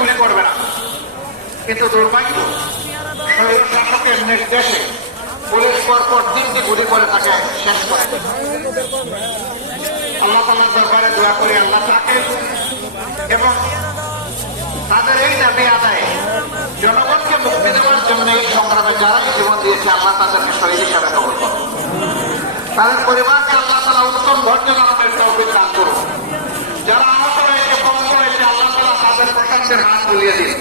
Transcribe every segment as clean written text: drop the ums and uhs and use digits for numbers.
গুলি করবে না, কিন্তু দুর্ভাগ্য শহীদ শাসকের নির্দেশে পুলিশ পরপর 3টি গুলি করে তাকে শেষ করে। আল্লাহ তাআলার দরবারে দোয়া করি আল্লাহ তাকে এবং তাদের এই দাবি আদায় জনগণকে মুক্তি দেওয়ার জন্য এই সংগ্রামে যারাই জীবন দিয়েছে আল্লাহ তাদেরকে শহীদ হিসাবে কবুল করুন। তাদের পরিবারকে আল্লাহ তাআলা উত্তম ধৈর্য ধারণের তৌফিক দান করুন। যারা আহত হয়েছে কষ্ট হয়েছে আল্লাহ তাআলা তাদের প্রশান্তের হাত বুলিয়ে দিন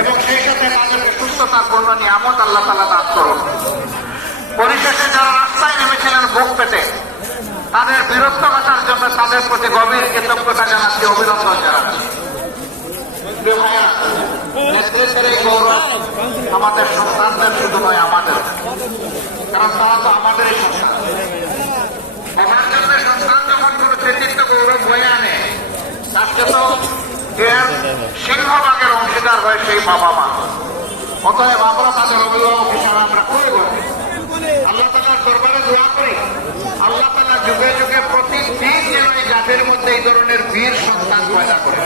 এবং সেই সাথে তাদেরকে সুস্থতার পূর্ণ নিয়ামত আল্লাহ তাআলা দান করুন। পরিশেষে যারা রাস্তায় নেমেছিলেন বুক পেতে তাদের বীরত্বগাথার জন্য তাদের প্রতি গভীর কৃতজ্ঞতা জানাচ্ছি, অভিনন্দন জানাচ্ছি। নেতৃত্বের এই গৌরব আমাদের সন্তানদের শুধু নয়, আমাদের, কারণ তারা তো আমাদেরই সন্তান। আমার জন্য সন্তান যখন কোন কৃতিত্ব গৌরব বয়ে আনে তাকে তো এর সিংহভাগের অংশীদার হয় সেই বাবা মা। অতএব আমরা তাদের অভিভাবক হিসাবে আমরা করে বলি আল্লাহ তাআলার দরবারে দোয়া করি আল্লাহ তাআলা যুগে যুগে প্রতিদিন যেন এই জাতির মধ্যে এই ধরনের বীর সন্তান পয়দা করে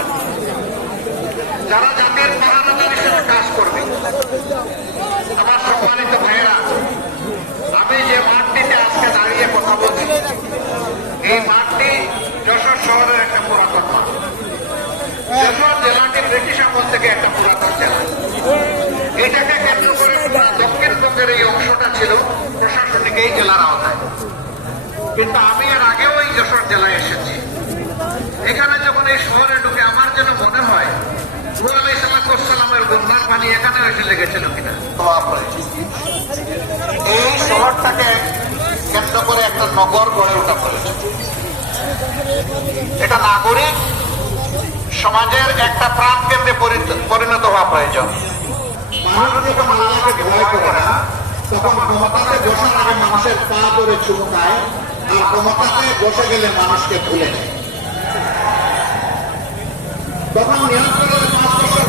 যারা জাতির পাহারাদার হিসেবে কাজ করবে। আমার সম্মানিত ভাইয়েরা, আমি যে মাঠটিতে আজকে দাঁড়িয়ে কথা বলছি এই মাঠটি যশোর শহরের একটা পুরাতন মাঠ। যশোর জেলাটি ব্রিটিশ আমল থেকে একটা পুরাতন জেলা। এটাকে কেন্দ্র করে দক্ষিণবঙ্গের এই অংশটা ছিল প্রশাসনিক এই জেলার আওতায়। কিন্তু আমি এর আগেও এই যশোর জেলায় এসেছি। এখানে যখন এই শহরে ঢুকে আমার যেন মনে হয় নূহ আলাইহিস সালামের বন্যার পানি এখানে এসে লেগেছিল কিনা। এই শহরটাকে কেন্দ্র করে একটা নগর গড়ে ওঠা পড়েছে। এটা নাগরিক সমাজের একটা প্রাণ কেন্দ্রে পরিণত হওয়া প্রয়োজন। মানুষ যখন আল্লাহকে ভয় করে না তখন ক্ষমতাতে বসার আগে মানুষের পা ধরে চুমকায়, আর ক্ষমতাতে বসে গেলে মানুষকে ভুলে নেয়। তখন নিয়ন্ত্রণের 5 বছর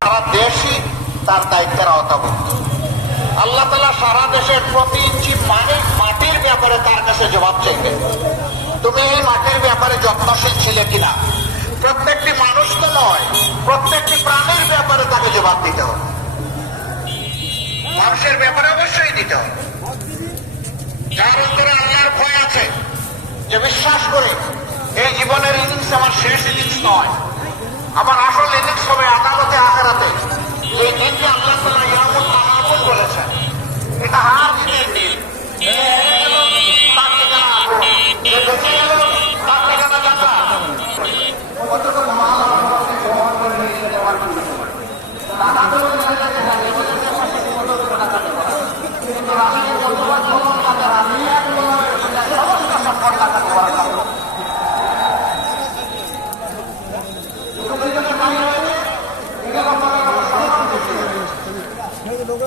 সারা দেশই তার দায়িত্বের আওতাভুক্ত। আল্লাহ তাআলা সারা দেশের প্রতি ইঞ্চি মাটির ব্যাপারে তার কাছে জবাব চাইবে, তুমি এই মাটির ব্যাপারে যত্নশীল ছিলে কিনা। প্রত্যেকটি মানুষ তো নয়, প্রত্যেকটি প্রাণীর ব্যাপারে তাকে জবাব দিতে হবে। মানুষের ব্যাপারে অবশ্যই দিতে হবে। যার অন্তরে আল্লাহর ভয় আছে, যে বিশ্বাস করে এই জীবনের ইনিংস আমার শেষ ইনিংস নয়, আমার আসল ইনিংস হবে আদালতে আখিরাতে। এই দিনকে আল্লাহ তাআলা ইয়াউমুল তাগাবুন বলেছেন। এটা হার জিতের দিন। लोग